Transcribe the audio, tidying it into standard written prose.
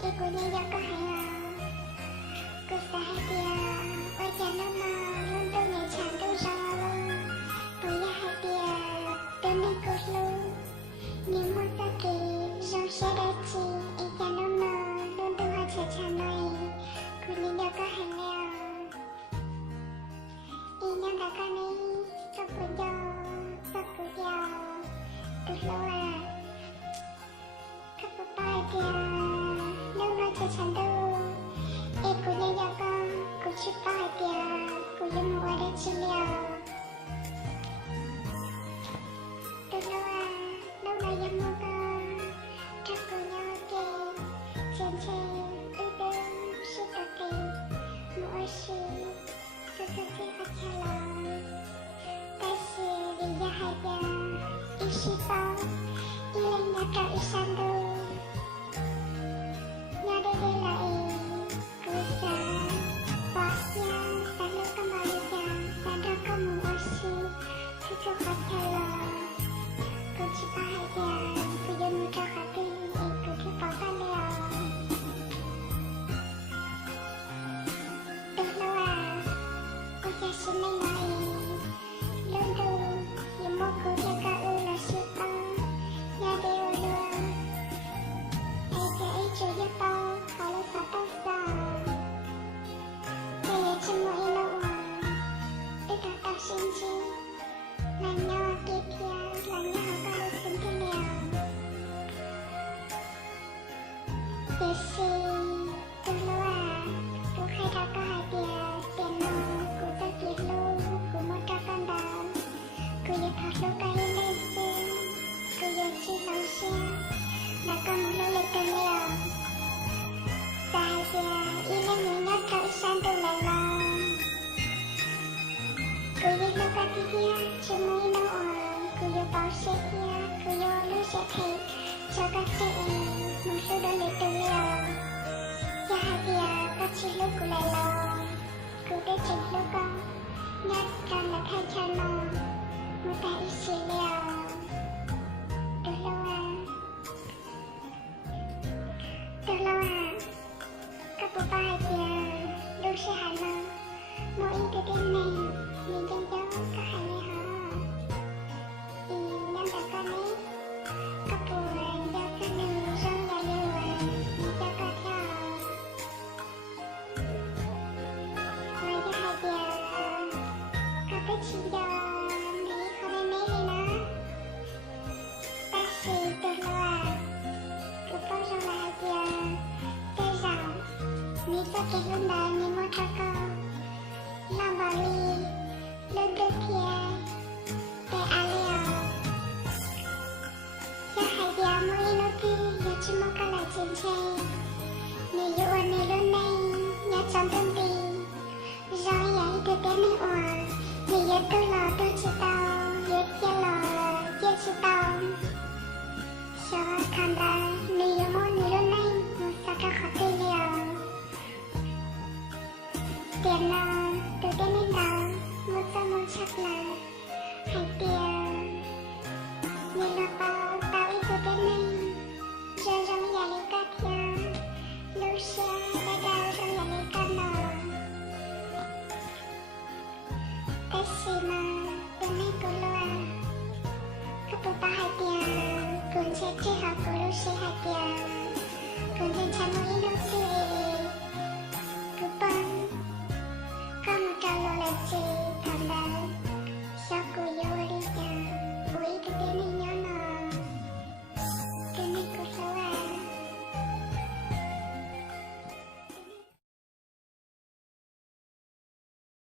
Ibunya Yokohama Kusahadia Wajah nama Luntunya candu rolo Puya hadia Tunikut lu Nimu taki Rong shedachi Ija nama Luntu hacha chanoi Kulinya Yokohama Inyang dakani Sakuyo Sakuyo Tuloa Kapupadia Chandu, ibunya Yoko, kucipa dia, kuyu muada cilia. Tuloa, nona yang muka, cakunya ke, cence, udah, sitati, muasi, sesati kacala, tasi dia hada, isipa, ilangnya kau isandu. Cho các chị em một số đôi lệ từ liều cho hai tia có chi lúc của lại lò cứ để chỉnh lúc con nhát càng là khai cho nó một tay ít xì liều từ lâu à các bộ ba hai tia lúc sẽ hài lò mỗi ý cái đêm này nhìn chân dấu các hai người họ ý năm đã con ấy các bộ cái hôm nay như một trò câu làm bảo ly đơn đôi kia để aleo cho hai đứa mỗi nô ti giờ chỉ một cái là chiến tranh người yêu anh này luôn này nhà trong thông tin rồi vậy từ cái này hòa người yêu tôi là tôi chỉ tao yêu kia là kia chỉ tao cho khán giả người yêu mỗi người luôn này một sao cả khó tin liều tiền là từ tên lên đầu một sao một chắc là hai tiền nhìn là tao ít từ tên này rồi trong nhà lấy cát kia lúc xe đã đào trong nhà lấy cát nọ cái gì mà tên này cô loa các bộ ba hai tiền cuốn xe chơi học của lúc xe hai tiền cuốn trên chăn